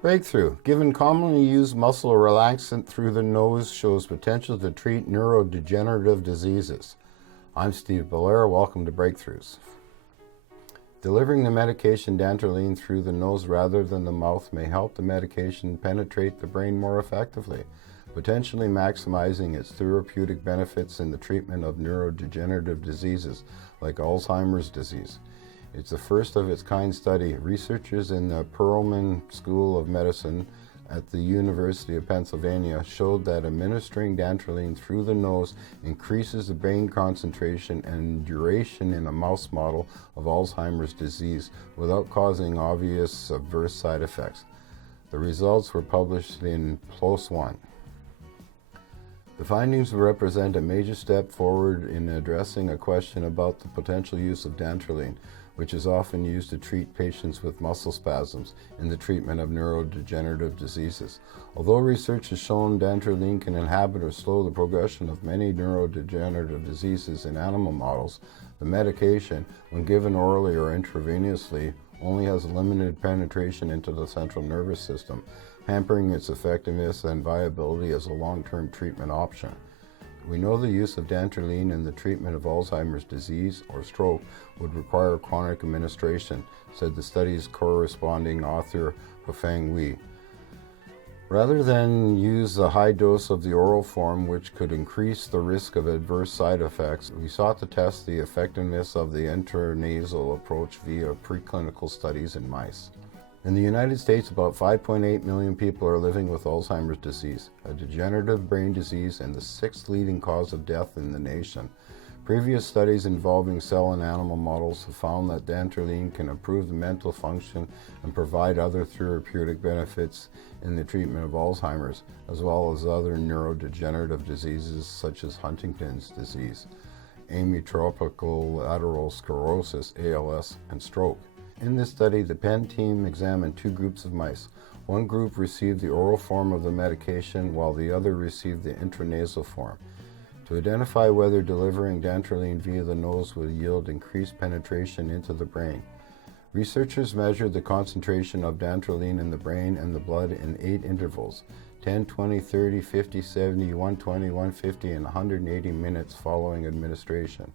Breakthrough. Given commonly used muscle relaxant through the nose shows potential to treat neurodegenerative diseases. I'm Steve Belair. Welcome to Breakthroughs. Delivering the medication dantrolene through the nose rather than the mouth may help the medication penetrate the brain more effectively, potentially maximizing its therapeutic benefits in the treatment of neurodegenerative diseases like Alzheimer's disease. It's the first of its kind study. Researchers in the Perelman School of Medicine at the University of Pennsylvania showed that administering dantrolene through the nose increases the brain concentration and duration in a mouse model of Alzheimer's disease without causing obvious adverse side effects. The results were published in PLOS One. The findings represent a major step forward in addressing a question about the potential use of dantrolene, which is often used to treat patients with muscle spasms in the treatment of neurodegenerative diseases. Although research has shown dantrolene can inhibit or slow the progression of many neurodegenerative diseases in animal models, the medication, when given orally or intravenously, only has limited penetration into the central nervous system, hampering its effectiveness and viability as a long-term treatment option. We know the use of dantrolene in the treatment of Alzheimer's disease or stroke would require chronic administration, said the study's corresponding author, Hofeng Wei. Rather than use a high dose of the oral form, which could increase the risk of adverse side effects, we sought to test the effectiveness of the intranasal approach via preclinical studies in mice. In the United States, about 5.8 million people are living with Alzheimer's disease, a degenerative brain disease and the sixth leading cause of death in the nation. Previous studies involving cell and animal models have found that dantrolene can improve the mental function and provide other therapeutic benefits in the treatment of Alzheimer's, as well as other neurodegenerative diseases such as Huntington's disease, amyotrophic lateral sclerosis, ALS, and stroke. In this study, the Penn team examined two groups of mice. One group received the oral form of the medication while the other received the intranasal form, to identify whether delivering dantrolene via the nose would yield increased penetration into the brain. Researchers measured the concentration of dantrolene in the brain and the blood in 8 intervals, 10, 20, 30, 50, 70, 120, 150, and 180 minutes following administration.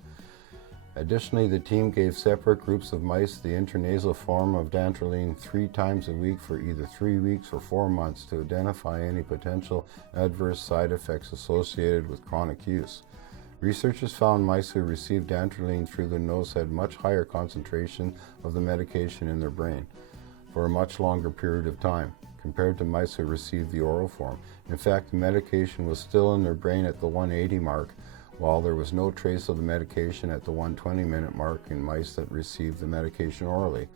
Additionally, the team gave separate groups of mice the intranasal form of dantrolene 3 times a week for either 3 weeks or 4 months to identify any potential adverse side effects associated with chronic use. Researchers found mice who received dantrolene through the nose had much higher concentration of the medication in their brain for a much longer period of time compared to mice who received the oral form. In fact, the medication was still in their brain at the 180 mark, while there was no trace of the medication at the 120-minute mark in mice that received the medication orally.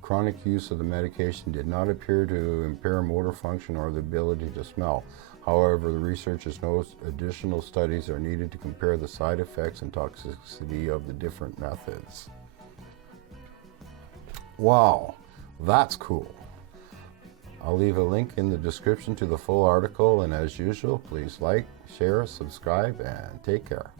Chronic use of the medication did not appear to impair motor function or the ability to smell. However, the researchers know additional studies are needed to compare the side effects and toxicity of the different methods. Wow, that's cool. I'll leave a link in the description to the full article, and as usual, please like, share, subscribe, and take care.